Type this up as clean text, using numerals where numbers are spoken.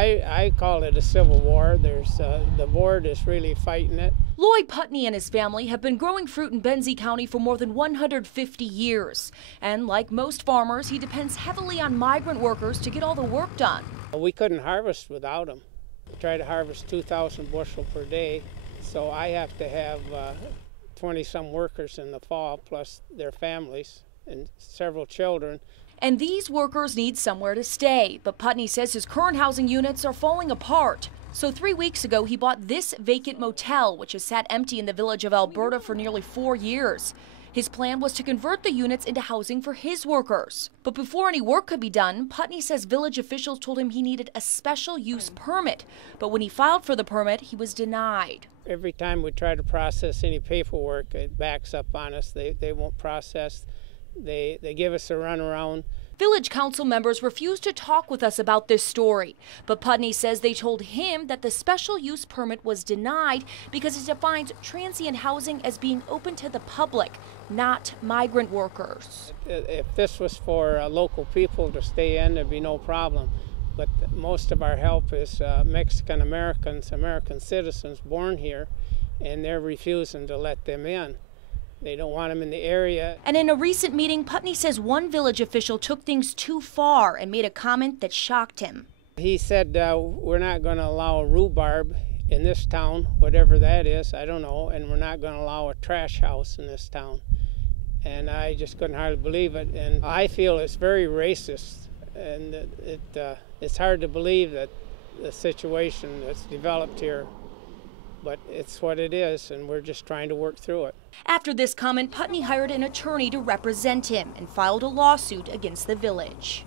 I call it a civil war. The board is really fighting it. Loy Putney and his family have been growing fruit in Benzie County for more than 150 years. And like most farmers, he depends heavily on migrant workers to get all the work done. We couldn't harvest without them. We try to harvest 2,000 bushel per day, so I have to have 20-some workers in the fall, plus their families and several children. And these workers need somewhere to stay, but Putney says his current housing units are falling apart. So 3 weeks ago, he bought this vacant motel, which has sat empty in the Village of Elberta for nearly 4 years. His plan was to convert the units into housing for his workers. But before any work could be done, Putney says village officials told him he needed a special use permit. But when he filed for the permit, he was denied. Every time we try to process any paperwork, it backs up on us. They won't process. They give us a runaround. Village council members refused to talk with us about this story, but Putney says they told him that the special use permit was denied because it defines transient housing as being open to the public, not migrant workers. If this was for local people to stay in, there'd be no problem. But most of our help is Mexican Americans, American citizens born here, and they're refusing to let them in. They don't want them in the area. And in a recent meeting, Putney says one village official took things too far and made a comment that shocked him. He said, we're not going to allow rhubarb in this town, whatever that is, I don't know, and we're not going to allow a trash house in this town. And I just couldn't hardly believe it. And I feel it's very racist, and it's hard to believe that the situation that's developed here. But it's what it is, and we're just trying to work through it. After this comment, Putney hired an attorney to represent him and filed a lawsuit against the village.